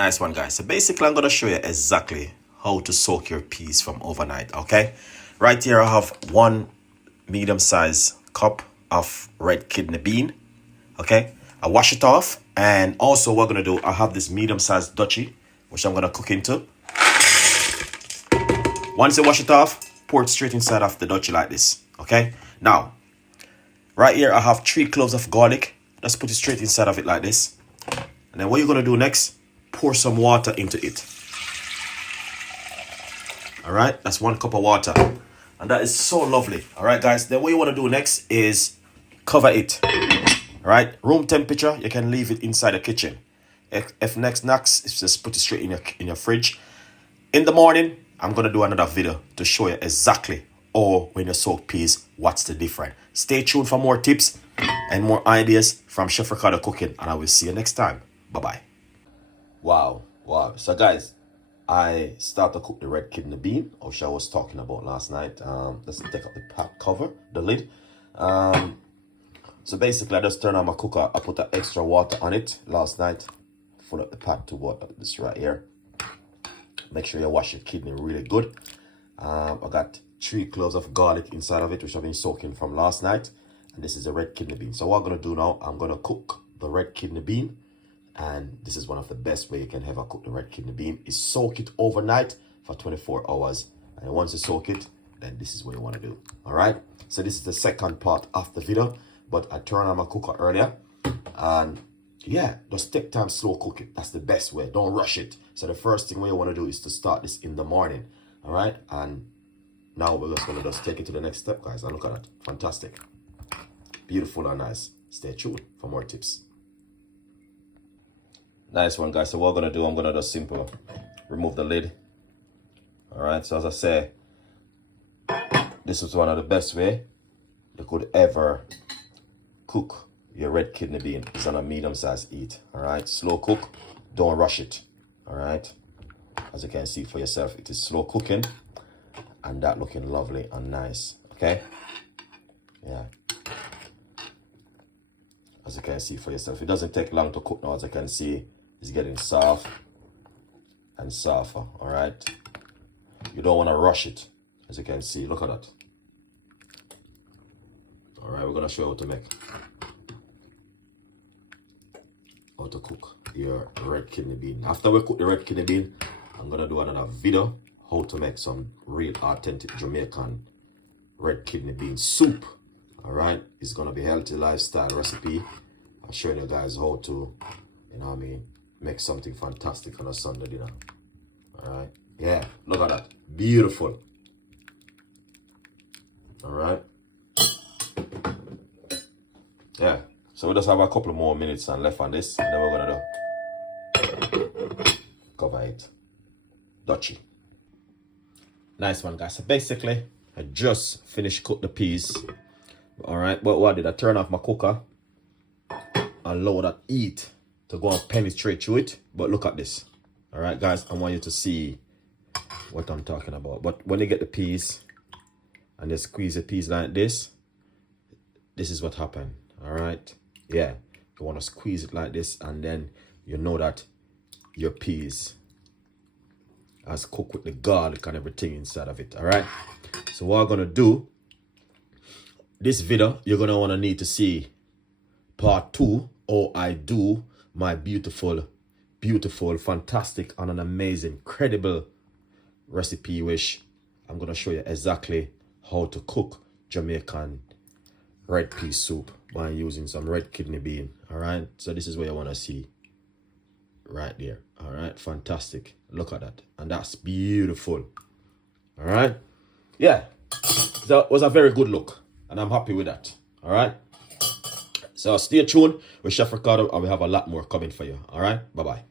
Nice one, guys. So basically, I'm going to show you exactly how to soak your peas from overnight, okay? Right here, I have one medium-sized cup of red kidney bean, okay? I wash it off, and also what I'm going to do, I have this medium-sized dutchie, which I'm going to cook into. Once you wash it off, pour it straight inside of the dutchie like this, okay? Now, right here, I have 3 cloves of garlic. Just put it straight inside of it like this. And then what you're going to do next, pour some water into it. All right, that's 1 cup of water. And that is so lovely. All right, guys. Then what you want to do next is cover it. All right, room temperature. You can leave it inside the kitchen. If next, just put it straight in your fridge. In the morning, I'm going to do another video to show you exactly, or when you soak peas, what's the difference. Stay tuned for more tips and more ideas from Chef Ricardo Cooking. And I will see you next time. Bye-bye. Wow. So guys, I start to cook the red kidney bean, which I was talking about last night. Let's take out the pot cover, the lid. So basically, I just turn on my cooker. I put the extra water on it last night. Fill up the pot to water this right here. Make sure you wash your kidney really good. I got 3 cloves of garlic inside of it, which I've been soaking from last night. And this is the red kidney bean. So what I'm going to do now, I'm going to cook the red kidney bean. And this is one of the best way you can ever cook the red kidney bean, is soak it overnight for 24 hours. And once you soak it, then this is what you want to do. All right. So this is the second part of the video, but I turned on my cooker earlier. And yeah, just take time, slow cook it. That's the best way. Don't rush it. So the first thing what you want to do is to start this in the morning. All right. And now we're just going to just take it to the next step, guys. And look at that. Fantastic. Beautiful and nice. Stay tuned for more tips. Nice one, guys. So what I'm going to do, I'm going to just simply remove the lid. All right. So as I say, this is one of the best way you could ever cook your red kidney bean. It's on a medium-sized heat. All right. Slow cook. Don't rush it. All right. As you can see for yourself, it is slow cooking. And that looking lovely and nice. Okay. Yeah. As you can see for yourself, it doesn't take long to cook now. As you can see, it's getting soft and softer. All right. You don't want to rush it. As you can see, look at that. All right, we're gonna show you how to make, how to cook your red kidney bean. After we cook the red kidney bean, I'm gonna do another video how to make some real authentic Jamaican red kidney bean soup. All right, it's gonna be healthy lifestyle recipe. I'm showing you guys how to, you know what I mean, make something fantastic on a Sunday dinner. All right, yeah, look at that, beautiful. All right, yeah. So we just have a couple more minutes and left on this, and then we're gonna do cover it, dutchie. Nice one, guys. So basically, I just finished cook the peas. All right, but what did I turn off my cooker? Allow that heat to go and penetrate through it. But look at this. All right, guys, I want you to see what I'm talking about. But when you get the peas and you squeeze the peas like this is what happened. All right, yeah, you want to squeeze it like this, and then you know that your peas has cooked with the garlic and everything inside of it. All right, so what I'm gonna do, this video, you're gonna want to need to see part 2, or I do my beautiful, fantastic, and an amazing, incredible recipe, which I'm gonna show you exactly how to cook Jamaican red pea soup by using some red kidney bean. All right, so this is what you want to see right there. All right, fantastic. Look at that, and that's beautiful. All right, yeah, that was a very good look, and I'm happy with that. All right, so stay tuned with Chef Ricardo, and we have a lot more coming for you. All right, bye-bye.